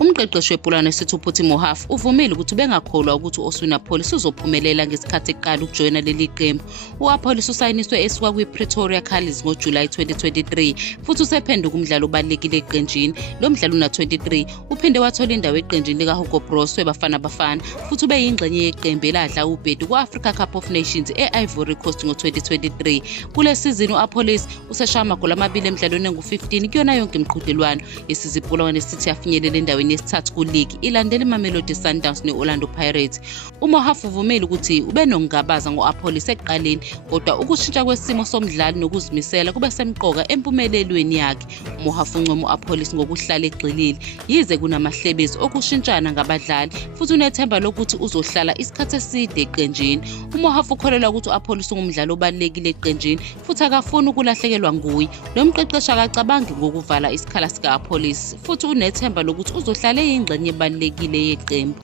Umqeqeshi wepulani esithuphuthi Mohafu uvumile ukuthi bengakholwa ukuthi u-Oswina Police uzophumelela ngesikhathi eqala ukujoyina leli qembu. U-Police usayiniswe esuka kwi-Pretoria Colours ngoJulayi 2023 futhi usephenduka umdlalo obalulekile eqenjini. Lo mdlalo una-23 uphinde wathola indawo eqenjini likaHugo Broos weBafana Bafana futhi ube yingxenye yeqembu eladla ubhedu ku-Africa Cup of Nations e-Ivory Coast ngo-2023. Kule sizini u-Police useshaya amagoli amabili emidlalweni engu-15 kuyona yonke imiqhudelwano. Isizipulane City yafinyelela endaweni yesithathu kuligi ilandela iMamelodi Sundowns ne-Orlando Pirates. UMohafu uvumile ukuthi ube nokungabaza ngo-Police ekuqaleni kodwa ukushintsha kwesimo somdlali nokuzimisela kube semqoka empumelelweni yakhe. UMohafu uncoma u-Police ngokuhlala egxilile yize kunamahlebezi okushintshana ngabadlali futhi unethemba lokuthi uzohlala isikhathi eside eqenjini. UMohafu ukholelwa ukuthi u-Police ungumdlali obalulekile eqenjini futhi akafuni ukulahlekelwa nguye. Lo mqeqeshi akacabangi ngokuvala isikhala sika-Police futhi unethemba lokuthi uzohlala eyingxenye ebalulekile yeqembu.